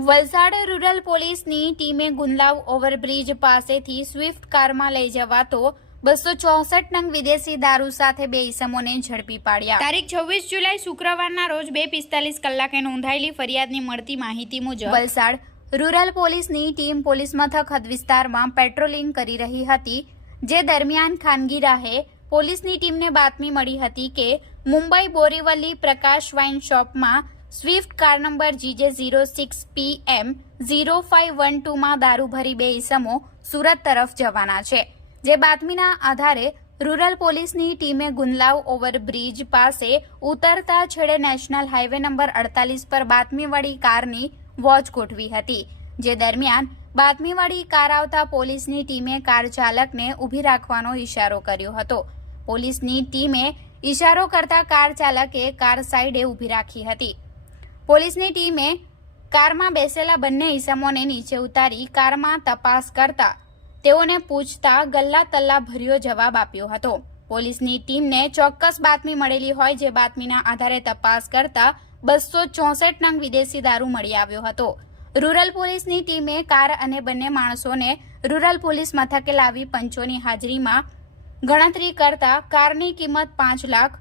Valsad rural પોલીસની ટીમે Gundlav overbridge પાસેથી સ્વિફ્ટ કારમાં લઈ જવાતો બસો ચોસઠ નંગ વિદેશી દારૂ સાથે બે ઇસમોને ઝડપી પાડ્યા. તારીખ છવ્વીસ જુલાઈ શુક્રવારના રોજ બે પિસ્તાલીસ કલાકે નોંધાયેલી ફરિયાદની મળતી માહિતી મુજબ વલસાડ રૂરલ પોલીસની ટીમ પોલીસ મથક હદ વિસ્તારમાં પેટ્રોલિંગ કરી રહી હતી જે દરમિયાન ખાનગી રાહે પોલીસની ટીમને બાતમી મળી હતી કે Mumbai Borivali Prakash wine શોપમાં Swift car number GJ zero six P M zero five one ટુમાં દારૂ ભરી બે ઇસમો સુરત તરફ જવાના છે. જે બાતમીના આધારે રૂરલ પોલીસની ટીમે ગુંદલાવ ઓવરબ્રિજ પાસે ઉતરતા છેડે નેશનલ હાઈવે નંબર અડતાલીસ પર બાતમીવાળી કારની વોચ ગોઠવી હતી. જે દરમિયાન બાતમીવાળી કાર આવતા પોલીસની ટીમે કાર ચાલકને ઊભી રાખવાનો ઇશારો કર્યો હતો. પોલીસની ટીમે ઇશારો કરતા કાર ચાલકે કાર સાઈડે ઊભી રાખી હતી. પોલીસની ટીમે કારમાં બેસેલા બંને ઈસમોને નીચે ઉતારી કારમાં તપાસ કરતા તેઓને પૂછતા ગલ્લા તલ્લા ભર્યો જવાબ આપ્યો હતો. પોલીસની ટીમને ચોક્કસ બાતમી મળેલી હોય જે બાતમીના આધારે તપાસ કરતા બસો ચોસઠ નંગ વિદેશી દારૂ મળી આવ્યો હતો. રૂરલ પોલીસની ટીમે કાર અને બંને માણસોને રૂરલ પોલીસ મથકે લાવી પંચોની હાજરીમાં ગણતરી કરતા કારની કિંમત પાંચ લાખ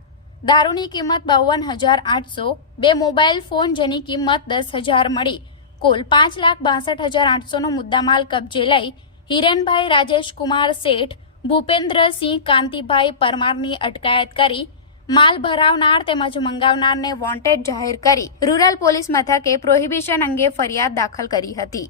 દારૂની કિંમત બાવન હજાર આઠસો, બે મોબાઈલ ફોન જેની કિંમત દસ હજાર મળી. કુલ પાંચ લાખ બાસઠ હજાર આઠસોનો મુદ્દામાલ કબજે લઈ હિરેનભાઈ રાજેશ કુમાર શેઠ, ભૂપેન્દ્રસિંહ કાંતિભાઈ પરમારની અટકાયત કરી, માલ ભરાવનાર તેમજ મંગાવનારને વોન્ટેડ જાહેર કરી. રૂરલ પોલીસ મથકે પ્રોહિબિશન અંગે ફરિયાદ દાખલ કરી હતી.